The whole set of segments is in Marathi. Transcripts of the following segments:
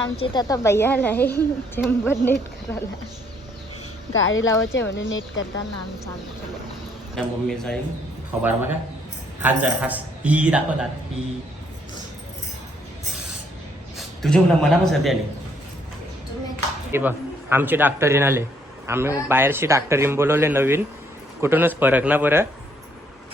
आमच्या इथं आता भैया आला आहे. चेंबर नेट करायला. गाडी लावायची म्हणून नेट करताना आम्ही चाललो चलो त्या मम्मीचा खबर बघा. हात जर हास ही दाखवतात ही तुझ्या मुला मना पण सध्या नाही हे बघ आमचे डॉक्टर येऊन आले. आम्ही बाहेरची डॉक्टर येऊन बोलवले नवीन. कुठूनच फरक ना बरं.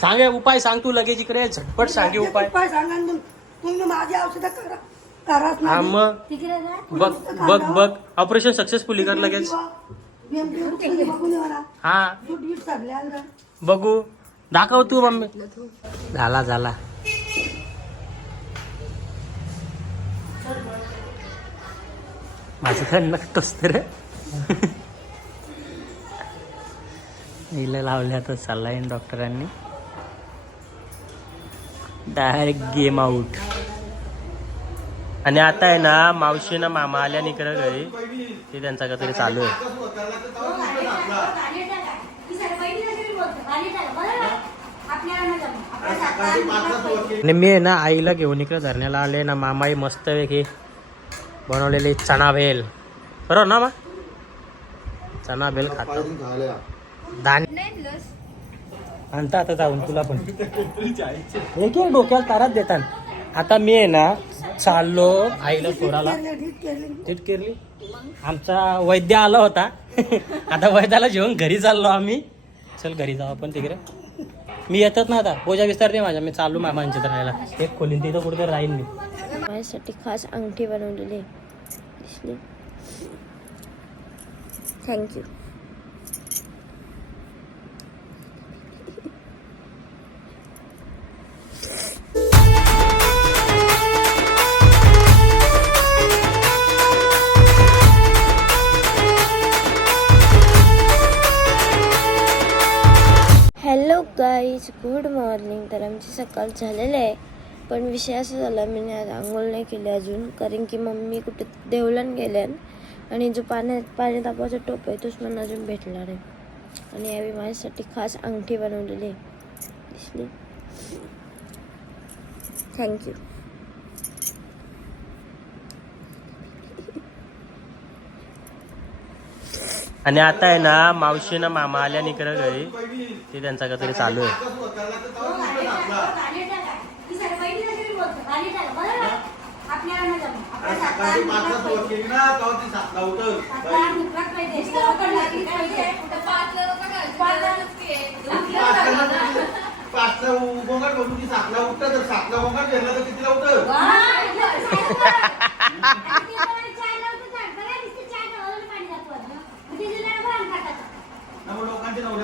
सांग उपाय सांग तू लगेच इकडे झटपट सांगे उपाय. उपाय सांगा. तुम्ही माझी औषधं करा. कराच हा मग. तिकडे बघ बघ बघ. ऑपरेशन सक्सेसफुली कर लगेच. मला हा. बघू. दाखव तू मम्मी. झाला झाला. माझं तर नकतोच तर. हिला लावल्या तर चाललाय डॉक्टरांनी. डायरेक्ट गेम आऊट आणि आता आहे ना मावशी ना मामा आल्या इकडं घरी. ते त्यांचा काहीतरी चालू आहे. आणि मी आहे ना आईला घेऊन इकडे धरण्याला आले ना. मामाई मस्त पैकी बनवलेली चणा भेल. बरोबर ना मा चणा भेल खात. धान्य. आणता आता जाऊन तुला पण. एक डोक्याला तारात देतात आता मी आहे ना चाललो आईला सोडाला तीट केली आमचा वैद्य आला होता. आता वैद्याला जेवण घरी चाललो आम्ही. चल घरी जाऊ आपण तिकडे. मी येतच ना आता पूजा विस्तारते माझ्या. मी चालू मामांच्या राहायला. एक खोलीन तिथं कुठे राहील मी. माझ्यासाठी खास अंगठी बनवलेली दिसली. Thank you guys good morning. तर आमची सकाळ झालेली आहे. पण विषय असा झाला मी आज आंघोळ नाही केली अजून. कारण की मम्मी कुठे देवलन गेल्यान आणि जो पाण्यात पाणी तापाचा टोप आहे तोच मला अजून भेटला नाही आणि यावेळी माझ्यासाठी खास अंगठी बनवलेली आहे. दिसली? थँक्यू आणि आता आहे ना मावशी ना मामा आल्या इकडे घरी. ते त्यांचा काहीतरी चालू आहे. पाचला गोंगाट बघून की सातला उठतं तर सातला गोंगाट घेतला तर कितीला उठतं ना मग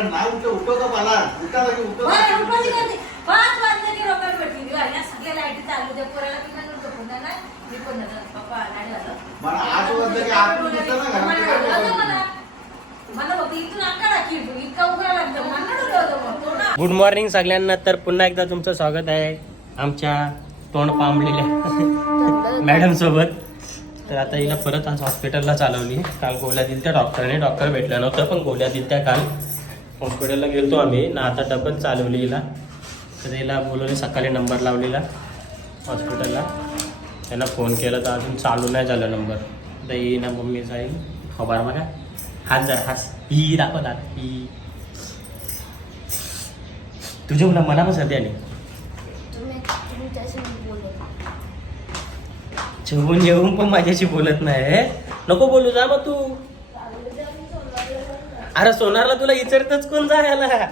अरे नाही उठलं उठवतो मला उठा लगे उठवतो पाच वाजले की रोकड भेटली या सगळ्या लाईटी चालू त्या पोराला मी नाही झोपून देणार. मी पण नाही जाणार. पप्पा नाही झालं. मला आठ वाजले की आठ दिसतं ना घरात मला काय आवडलं बोलायचं? मला. मला फक्त इथून आकडा की इतका उभा लागतं मला डोलं होतं मग. तो ना गुड मॉर्निंग सगळ्यांना तर पुन्हा एकदा तुमचं स्वागत आहे आमच्या तोंड पांबलेल्या मॅडम सोबत तर आता हिला परत आज हॉस्पिटलला चालवली काल गोळ्या दिल त्या डॉक्टरने डॉक्टर भेटला नव्हतं पण गोळ्या दिल त्या काल हॉस्पिटलला गेलतो आम्ही. ना आता डबल चालवली हिला तर हिला बोलवले सकाळी नंबर लावलेला हॉस्पिटलला. त्यांना फोन केला तर अजून चालू नाही झाला नंबर तर ही ना मम्मी जाईल. खबर बघा हात जर हास ही दाखवतात ही तुझ्या मुला मना पण सध्या जेवून जेवून पण माझ्याशी बोलत नाही नको बोलू जा मग तू. अरे सोनारला तुला इचरतच कोण जायला?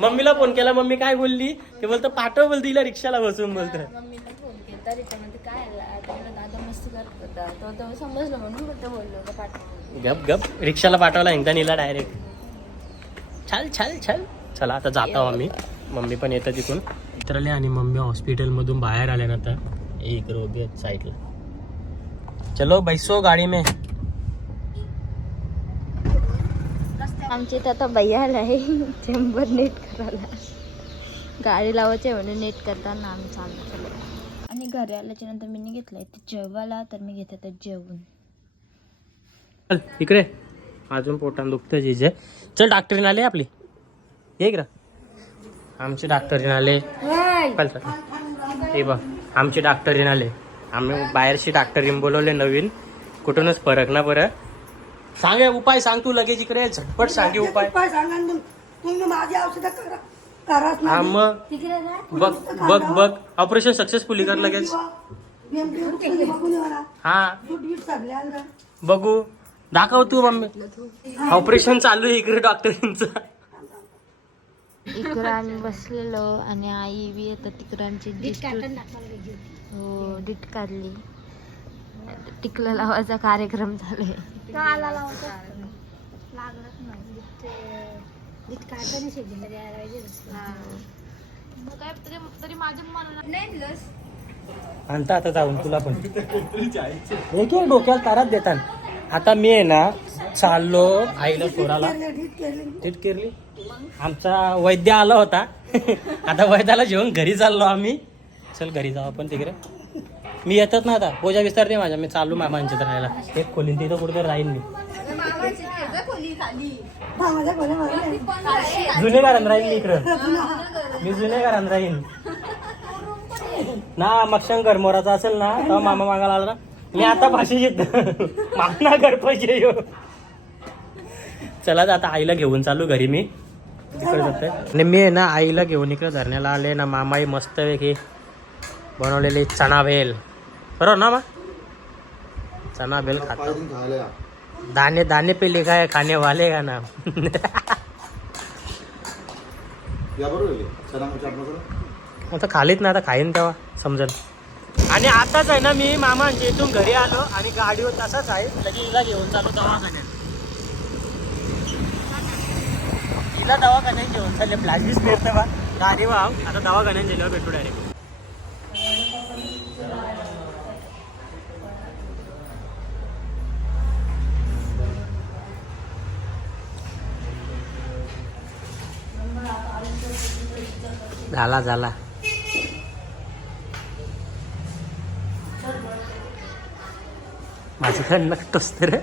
मम्मीला फोन केला मम्मी काय बोलली? ते बोलतं पाठव बोल तिला रिक्षाला बसून बोलतं. मम्मीला फोन केला त्याच्यामध्ये काय आला? त्याला दादा मस्त करत होता. तो तो समजलं म्हणून कुठं बोललो का पाठव. गप गप. रिक्षाला पाठवला एकदा नेला डायरेक्ट छाल छाल छाल. चला आता जातो आम्ही. मम्मी पण येतं तिथून. उतरले आणि मम्मी हॉस्पिटलमधून बाहेर आल्यानंतर एक रोगी आहेत साईडला चलो बैसो गाडी में आमच्या इथं आता भैयाला आहे. चेंबर नेट करायला. गाडी लावायची म्हणून नेट करताना आम्ही चालू केलं आणि घरी आल्याच्यानंतर मी घेतलंय ते जेवायला तर मी घेते ते जेवून. चल इकडे. अजून पोटान दुखतं जिजे. चल डॉक्टरीन आले आपली. ये इकडं. आमचे डॉक्टरीन आले. चल हे बघ आमचे डॉक्टरीन आले. आम्ही बाहेरशी डॉक्टरीन बोलवले नवीन. कुठूनच फरक ना बरं. सांगे उपाय सांग तू लगेच इकडे झटपट सांगे उपाय. उपाय सांगा ना तुम्ही तुम्ही माझी औषधं करा कराच हा मग? बघ बघ बघ. ऑपरेशन सक्सेसफुली कर लगेच. बघून हा. दूध बीट सगळे आणलं बघू. दाखव तू मम्मी. ऑपरेशन चालू आहे इकडे डॉक्टरींचं. इकडं आम्ही बसलेलो आणि आई बी येतात तिकडं आमची डिट हो डिट काढली. टिकलं लावायचा कार्यक्रम आणता आता जाऊन तुला पण. एक एक डोक्याला तारात देतात आता मी आहे ना चाललो आईला पोराला. तीच केली आमचा वैद्य आला होता. आता वैद्याला जेवण घरी चाललो आम्ही. चल घरी जाऊ आपण तिकडे. मी येतच ना आता. पोजा विस्तारते माझ्या. मी चाललो मामांच्या राहायला. एक खोलीन तिथं कुठं राहीन मी. जुने घरात राहीन मी इकडं. मी जुने घरात राहीन. ना मग शंकर मोराचा असेल ना तेव्हा मामा मागायला आला ना. मी आता भाषे येत मागना घर पैसे येऊ चला आता आईला घेऊन चालू घरी मी. तिकडे जातोय आणि मी आहे ना आईला घेऊन इकडे धरण्याला आले ना मामाई मस्त पैकी बनवलेली चना भेल बरोबर ना मा चना बेल खाता. दाने दाने पे लिखा है खाने वाले का नाम आता खालीत ना आता खाईन तेव्हा समजेल. आणि आताच आहे ना मी मामांच्या इथून घरी आलो आणि गाडीवर तसाच आहे. लगेच हिला घेऊन चालू दवाखान्यात. हिला दवाखान्यात घेऊन चालले. प्लास्टिक फिरते बा. गाडी वाव आता दवाखान्यात गेल्यावर भेटू डायरेक्ट झाला झाला. माझं काय नकटोच तर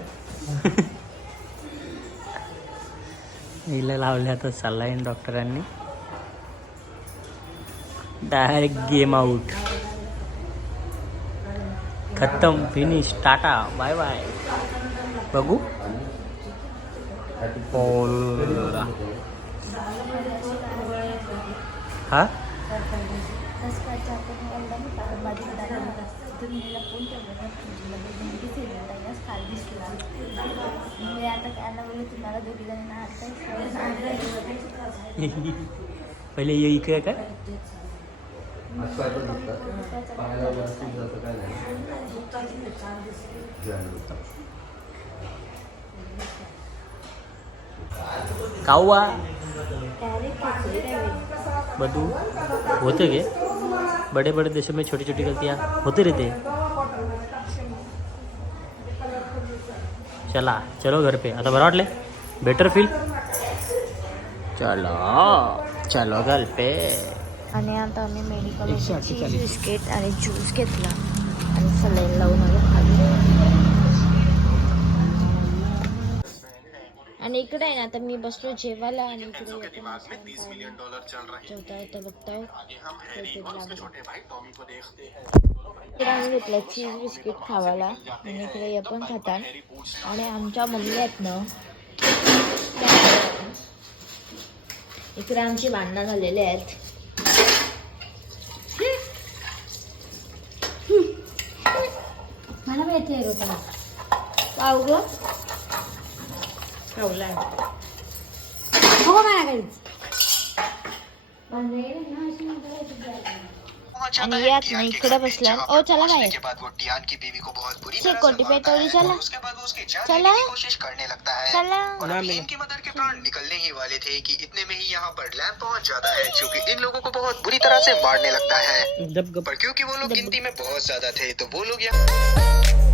हिला लावल्या तर चाललाय डॉक्टरांनी. डायरेक्ट गेम आउट खत्तम फिनिश टाटा बाय बाय बघू. बोल हा? पहिले ये इकडे काय कावा बटू होते गे. बड़े बड़े देशों में छोटी छोटी गलतियाँ होते रहते हैं। चला चलो घर पे। आता बरं वाटले बेटर फील चलो चलो घर पे। आणि आता आम्ही मेडिकल. बिस्किट आणि ज्यूस घेतला आणि सलाईन लावून आलो खाली आणि इकडे आहे ना आता मी बसलो जेवायला आणि इकडे येतो ना स्वयंपाक. जेवता येतं बघताय आम्ही घेतलं चीज बिस्किट खावायला. आणि इकडे हे पण खातात. आणि आमच्या मम्मी आहेत ना इकडे आमची भांडणं झालेली आहेत. मला माहिती आहे रोटा पाव ग. ठेवलाय. हो मला काहीच आणि यात ना इकडे बसल्या. ओ चला बाहेर. के बाद वो टियान की बीवी को बहुत बुरी छे तरह से कोटी पे मारता टोली है चला। और उसके बाद वो उसकी जान चला। लेने की कोशिश करने लगता है। चला। और ना अभी मिले। इनकी मदर के प्राण निकलने ही वाले थे कि इतने में ही यहाँ पर लैंप पहुंच जाता है क्योंकि इन लोगों को बहुत बुरी तरह से मारने लगता है। जब पर क्योंकि वो लोग गिनती में बहुत ज्यादा थे तो वो लोग यहाँ